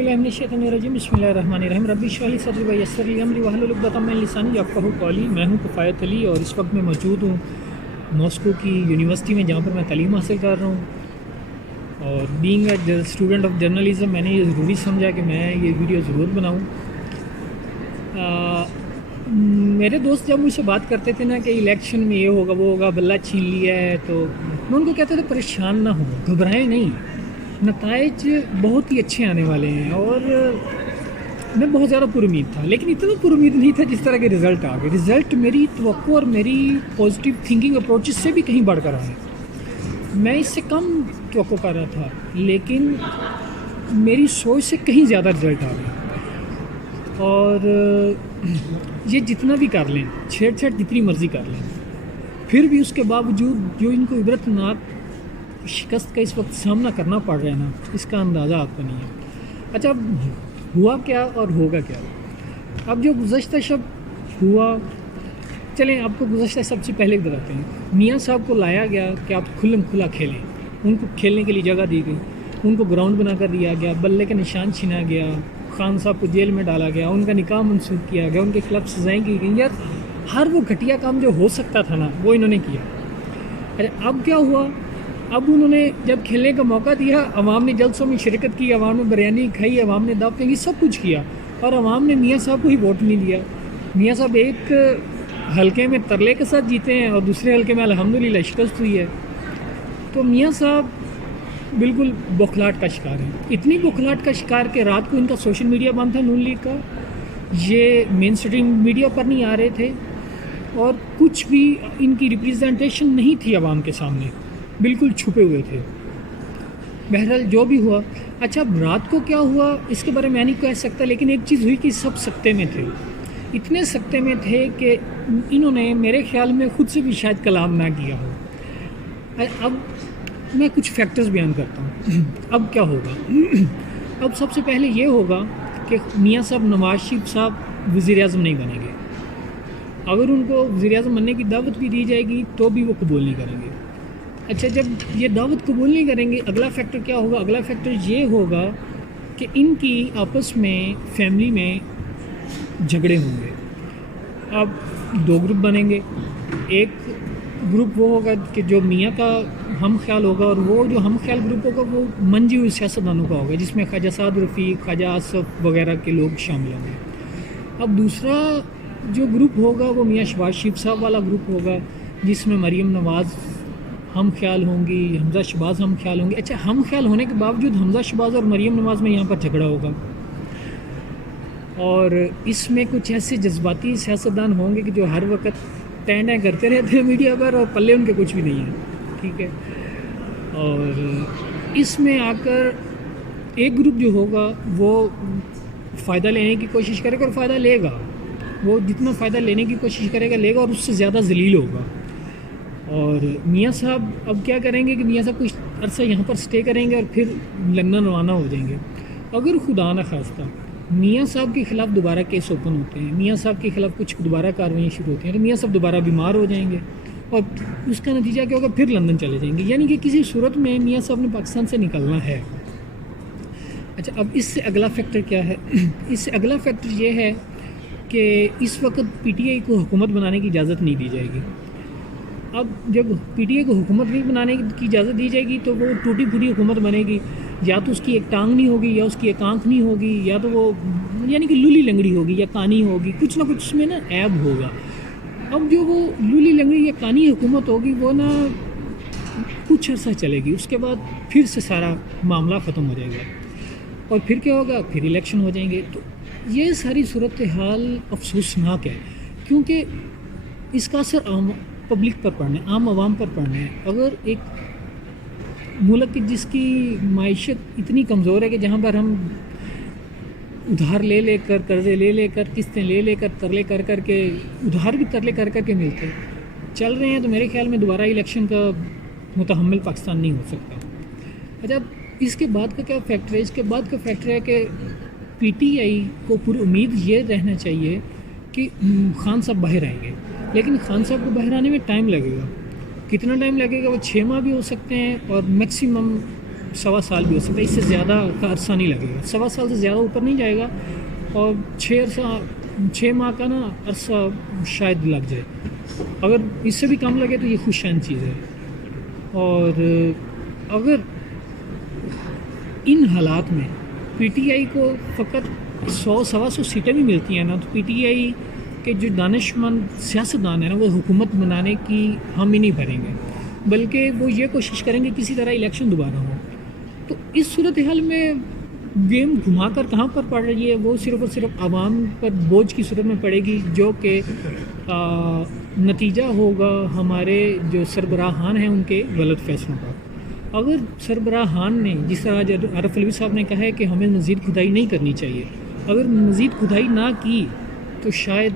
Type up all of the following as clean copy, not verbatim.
बिस्मिल्लाहिर्रहमानिर्रहीम बिस्मिल्लाहिर्रहमानिर्रहीम रब्बी इश्रह ली सदरी व यस्सिर ली अमरी वहलुल उक़दतम मिन लिसानी यफ़क़हू क़ौली। मैं हूँ किफ़ायत अली और इस वक्त मैं मौजूद हूँ मॉस्को की यूनिवर्सिटी में, जहाँ पर मैं तालीम हासिल कर रहा हूँ। और being a student of journalism, मैंने ये ज़रूरी समझा कि मैं ये वीडियो ज़रूर बनाऊँ। मेरे दोस्त जब मुझसे बात करते थे ना कि इलेक्शन में ये होगा वो होगा, बल्ला छीन लिया है, तो मैं उनको कहता था परेशान ना हो, घबराएं नहीं, नताइज बहुत ही अच्छे आने वाले हैं। और मैं बहुत ज़्यादा पुरुमीद था, लेकिन इतना पुरुमीद नहीं था जिस तरह के रिज़ल्ट आ गए। रिज़ल्ट मेरी तवक्को और मेरी पॉजिटिव थिंकिंग अप्रोचेस से भी कहीं बढ़कर आए। मैं इससे कम तवक्को कर रहा था, लेकिन मेरी सोच से कहीं ज़्यादा रिज़ल्ट आ गए। और ये जितना भी कर लें, छेड़छाड़ जितनी मर्ज़ी कर लें, फिर भी उसके बावजूद जो इनको इबरतनाक शिकस्त का इस वक्त सामना करना पड़ रहा है ना, इसका अंदाज़ा आपको नहीं है। अच्छा, अब हुआ क्या और होगा क्या? अब जो गुज़श्ता शब हुआ, चलें आपको गुज़श्ता सबसे पहले बताते हैं। मियाँ साहब को लाया गया कि आप खुल्लम खुला खेलें, उनको खेलने के लिए जगह दी गई, उनको ग्राउंड बना कर दिया गया, बल्ले का निशान छीना गया, खान साहब को जेल में डाला गया, उनका निकाह मंसूख किया गया, उनके खिलाफ सज़ाएँ की गई। यार, हर वो घटिया काम जो हो सकता था ना, वो इन्होंने किया। अरे अब क्या हुआ? अब उन्होंने जब खेलने का मौका दिया, अवाम ने जलसों में शिरकत की, अवाम ने बिरयानी खाई, अवाम ने दावतें की, सब कुछ किया, और अवाम ने मियाँ साहब को ही वोट नहीं दिया। मियाँ साहब एक हलके में तरले के साथ जीते हैं और दूसरे हलके में अल्हम्दुलिल्लाह शिकस्त हुई है। तो मियाँ साहब बिल्कुल बौखलाहट का शिकार है। इतनी बौखलाहट का शिकार कि रात को इनका सोशल मीडिया बंद था, नून लीग का, ये मेन स्ट्रीम मीडिया पर नहीं आ रहे थे, और कुछ भी इनकी रिप्रेजेंटेशन नहीं थी अवाम के सामने, बिल्कुल छुपे हुए थे। बहरहाल जो भी हुआ। अच्छा, अब रात को क्या हुआ इसके बारे में मैं नहीं कह सकता, लेकिन एक चीज़ हुई कि सब सकते में थे, इतने सकते में थे कि इन्होंने मेरे ख्याल में ख़ुद से भी शायद कलाम ना किया हो। अब मैं कुछ फैक्टर्स बयान करता हूँ। अब क्या होगा? अब सबसे पहले ये होगा कि मियाँ साहब नवाज शरीफ साहब वज़ीर-ए-आज़म नहीं बनेंगे। अगर उनको वज़ीर-ए-आज़म बनने की दावत भी दी जाएगी तो भी वो कबूल नहीं करेंगे। अच्छा, जब ये दावत कबूल नहीं करेंगे, अगला फैक्टर क्या होगा? अगला फैक्टर ये होगा कि इनकी आपस में फैमिली में झगड़े होंगे। अब दो ग्रुप बनेंगे। एक ग्रुप वो होगा कि जो मियाँ का हम ख्याल होगा, और वो जो हम ख्याल ग्रुप होगा वो मंजी हुई सियासतदानों का होगा, जिसमें ख्वाजा साद रफ़ीक, ख्वाजा आसफ़ वगैरह के लोग शामिल होंगे। अब दूसरा जो ग्रुप होगा वो मियाँ शहबाज शरीफ साहब वाला ग्रुप होगा, जिसमें मरीम नवाज़ हम ख्याल होंगी, हमज़ा शहबाज हम ख्याल होंगे। अच्छा, हम ख्याल होने के बावजूद हमज़ा शहबाज और मरीम नवाज़ में यहाँ पर झगड़ा होगा, और इसमें कुछ ऐसे जज्बाती सियासतदान होंगे कि जो हर वक्त टैंडे करते रहते हैं मीडिया पर, और पल्ले उनके कुछ भी नहीं है। ठीक है। और इसमें आकर एक ग्रुप जो होगा वो फ़ायदा लेने की कोशिश करेगा, और फ़ायदा लेगा, वो जितना फ़ायदा लेने की कोशिश करेगा लेगा, और उससे ज़्यादा ज़लील होगा। और मियाँ साहब अब क्या करेंगे कि मियाँ साहब कुछ अरसा यहाँ पर स्टे करेंगे और फिर लंदन रवाना हो जाएंगे। अगर खुदा न खास्ता मियाँ साहब के ख़िलाफ़ दोबारा केस ओपन होते हैं, मियाँ साहब के ख़िलाफ़ कुछ दोबारा कार्रवाई शुरू होती हैं, तो मियाँ साहब दोबारा बीमार हो जाएंगे, और उसका नतीजा क्या होगा? फिर लंदन चले जाएंगे। यानी कि किसी सूरत में मियाँ साहब ने पाकिस्तान से निकलना है। अच्छा, अब इससे अगला फैक्टर क्या है? इससे अगला फैक्टर ये है कि इस वक्त PTI को हुकूमत बनाने की इजाज़त नहीं दी जाएगी। अब जब PTI को हुकूमत नहीं बनाने की इजाज़त दी जाएगी तो वो टूटी फूटी हुकूमत बनेगी। या तो उसकी एक टांग नहीं होगी, या उसकी एक आँख नहीं होगी, या तो वो यानी कि लूली लंगड़ी होगी या कानी होगी, कुछ ना कुछ उसमें ना ऐब होगा। अब जो वो लूली लंगड़ी या कानी हुकूमत होगी वो ना कुछ अर्सा चलेगी, उसके बाद फिर से सारा मामला ख़त्म हो जाएगा, और फिर क्या होगा? फिर इलेक्शन हो जाएंगे। तो ये सारी सूरत हाल अफसोसनाक है, क्योंकि इसका असर आम पब्लिक पर पड़ना है, आम आवाम पर पड़ना है। अगर एक मुल्क जिसकी माइशत इतनी कमज़ोर है कि जहाँ पर हम उधार ले लेकर, कर्ज़े ले लेकर, किस्तें ले लेकर, तरले कर कर के, उधार भी तरले कर कर के मिलते चल रहे हैं, तो मेरे ख्याल में दोबारा इलेक्शन का मुतहम्मिल पाकिस्तान नहीं हो सकता। अच्छा, इसके बाद का क्या फैक्टर है? इसके बाद का फैक्टर है कि PTI को पूरी उम्मीद ये रहना चाहिए कि खान साहब बाहर आएंगे, लेकिन खान साहब को बाहर आने में टाइम लगेगा। कितना टाइम लगेगा? वो 6 माह भी हो सकते हैं, और मैक्सिमम 1.25 سال بھی ہو سکتا ہے، اس سے زیادہ کا عرصہ نہیں لگے گا، 1.25 سال سے زیادہ اوپر نہیں جائے گا، اور 6 ماہ کا نا عرصہ شاید لگ جائے، اگر اس سے بھی کم لگے تو یہ خوش چین چیز ہے۔ اور اگر ان حالات میں پی ٹی آئی کو فقط 100-125 سیٹیں بھی ملتی ہیں نا، تو پی ٹی آئی کے جو دانشمند سیاستدان ہیں نا، وہ حکومت بنانے کی ہم ہی نہیں بھریں گے، بلکہ وہ یہ کوشش کریں گے کسی طرح الیکشن دوبارہ ہو۔ تو اس صورتحال میں گیم گھما کر کہاں پر پڑ رہی ہے، وہ صرف اور صرف عوام پر بوجھ کی صورت میں پڑے گی، جو کہ نتیجہ ہوگا ہمارے جو سربراہان ہیں ان کے غلط فیصلوں کا۔ اگر سربراہان نے، جس طرح آج عارف علوی صاحب نے کہا ہے کہ ہمیں مزید کھدائی نہیں کرنی چاہیے، اگر مزید کھدائی نہ کی تو شاید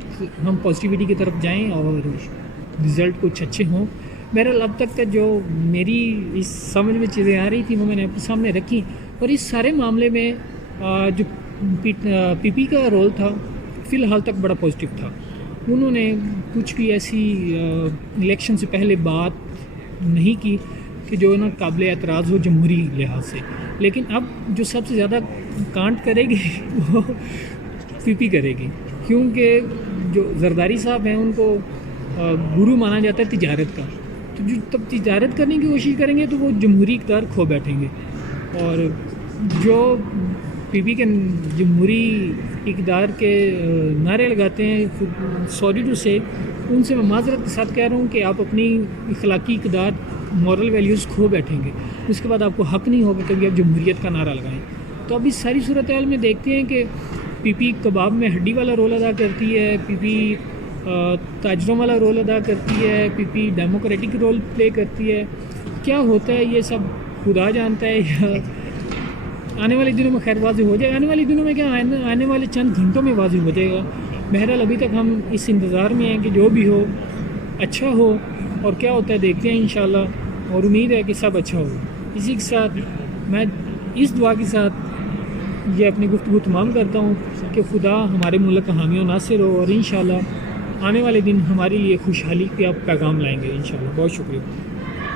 ہم پازیٹیوٹی کی طرف جائیں اور رزلٹ کچھ اچھے ہوں۔ بہرحال اب تک کا جو میری اس سمجھ میں چیزیں آ رہی تھیں وہ میں نے اپنے سامنے رکھی، اور اس سارے معاملے میں جو پی پی کا رول تھا فی الحال تک بڑا پازیٹیو تھا۔ انہوں نے کچھ بھی ایسی الیکشن سے پہلے بات نہیں کی کہ جو نا قابل اعتراض ہو جمہوری لحاظ سے، لیکن اب جو سب سے زیادہ کانٹ کرے گی وہ پی پی کرے گی، کیونکہ جو زرداری صاحب ہیں ان کو گرو مانا جاتا ہے تجارت کا، تو جو تب تجارت کرنے کی کوشش کریں گے تو وہ جمہوری اقتدار کھو بیٹھیں گے، اور جو پی پی کے جمہوری اقتدار کے نعرے لگاتے ہیں، سوری ٹو سے ان سے میں معذرت کے ساتھ کہہ رہا ہوں کہ آپ اپنی اخلاقی اقتدار، مورل ویلیوز کھو بیٹھیں گے، اس کے بعد آپ کو حق نہیں ہوگا کبھی آپ جمہوریت کا نعرہ لگائیں۔ تو اب اس ساری صورتحال میں دیکھتے ہیں کہ پی پی کباب میں ہڈی والا رول ادا کرتی ہے، پی پی تاجروں والا رول ادا کرتی ہے، پی پی ڈیموکریٹک رول پلے کرتی ہے، کیا ہوتا ہے یہ سب خدا جانتا ہے، یا آنے والے دنوں میں خیر واضح ہو جائے گا۔ آنے والے دنوں میں کیا، آنے والے چند گھنٹوں میں واضح ہو جائے گا۔ بہرحال ابھی تک ہم اس انتظار میں ہیں کہ جو بھی ہو اچھا ہو، اور کیا ہوتا ہے دیکھتے ہیں انشاءاللہ، اور امید ہے کہ سب اچھا ہو۔ اسی کے ساتھ میں اس دعا کے ساتھ یہ اپنی گفتگو تمام کرتا ہوں کہ خدا ہمارے ملک کا حامی و ناصر ہو، اور انشاءاللہ آنے والے دن ہمارے لیے خوشحالی کا پیغام لائیں گے انشاءاللہ۔ بہت شکریہ۔